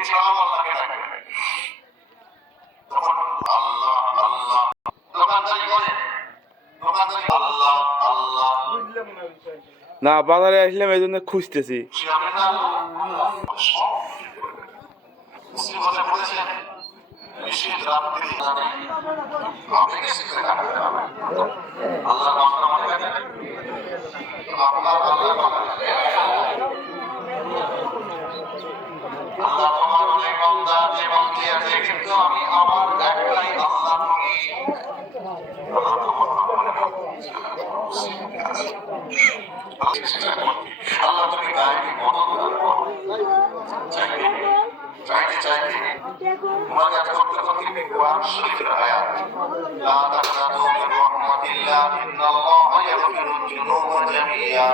এছাড়াও আল্লাহকে ডাকবে। তখন আল্লাহ আল্লাহ দোকানদারি করে, দোকানদারি আল্লাহ আল্লাহ। না বাজারে আসলাম এই জন্য খুঁজতেছি। আল্লাহ তোমার অনেক বান্দা যে বলতে আছে, কিন্তু আমি আমার একটাই আল্লাহ বলি। আল্লাহ তুমি গায়েবী মদত দান করো। চাইবে চাইতে চাইতে মুনাজাত করতে করতে কোরআন শরীফের আয়াত, লা তাকনাতু মিন রাহমাতিল্লাহ ইন্নাল্লাহা ইয়াগফিরুয যুনুবা জামিআ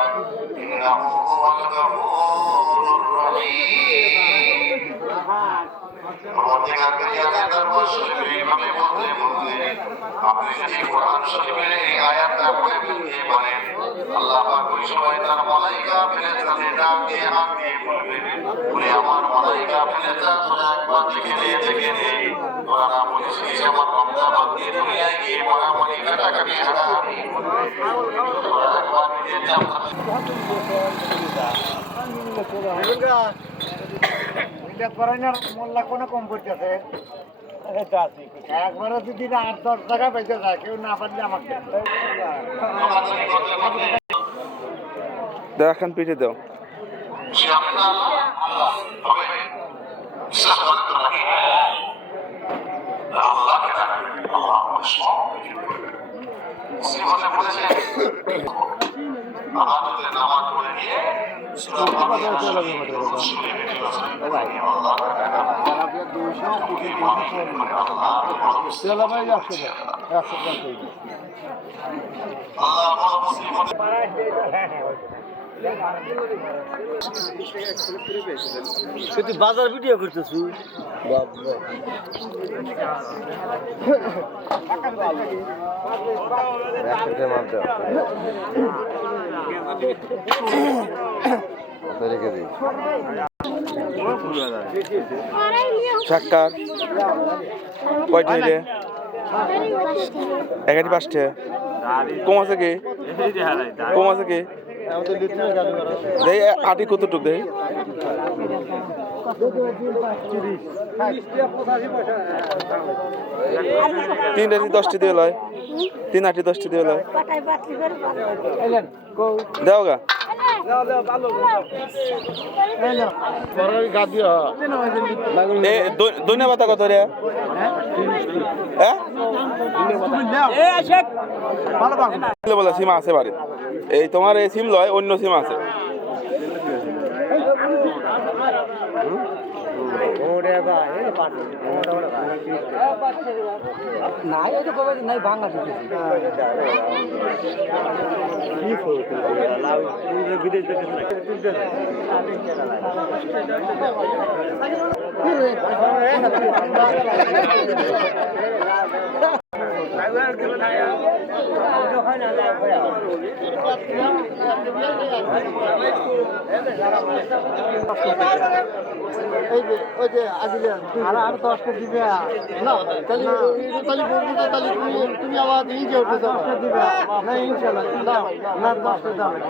ইন্নাহু হুয়াল গফুরুর রহিম। পরবর্তীকার দুনিয়াতে দরবার শরীফে এইভাবে বলতে বলতে আপনি যদি কোরআন শরীফের এই আয়াতটা পড়ে ফেলতে পারেন, আল্লাহ পাক ওই সময় তার মালাইকা ফেরেশতাদের ডাক দিয়ে হাত দিয়ে বলবেন, ওরে আমার মালাইকা ফেরেশতা তোরা একবার দেখে দে দেখে দে, তোরা না বলেছিস আমার বান্দা বান্দি দুনিয়ায় গিয়ে মারামারি কাটাকাটি হারাহারি করবে, তোরা একবার নিজের মোল্লা কোনো কম করতেছে একবারও যদি 8-10 টাকা পেতে যায়, কেউ না পারলে আমাকে দেখেন পিঠে দাও। নামাজ পড়ে নিয়ে বাজার ভিডিও করতেছি। শাক্কার কয়টা নিলে? এগারটি 5টে। কম আছে কি? কম আছে কি? দেই আটি কতটুক দেই? 3 আটি 10টি দিয়ে লয়। 3 আটি 10টি দিয়ে লয়। দাও গা। দইনা পাতা কত রে? বলে সীমা আছে বাড়ি। এই তোমার এই সিম লয়, অন্য সিম আছে। ওই যে আর 10টা দিবে না, তাহলে তুমি আবার নিজে উঠে যাও দিবে না, ইনশাল্লাহ না 10টা দাও না।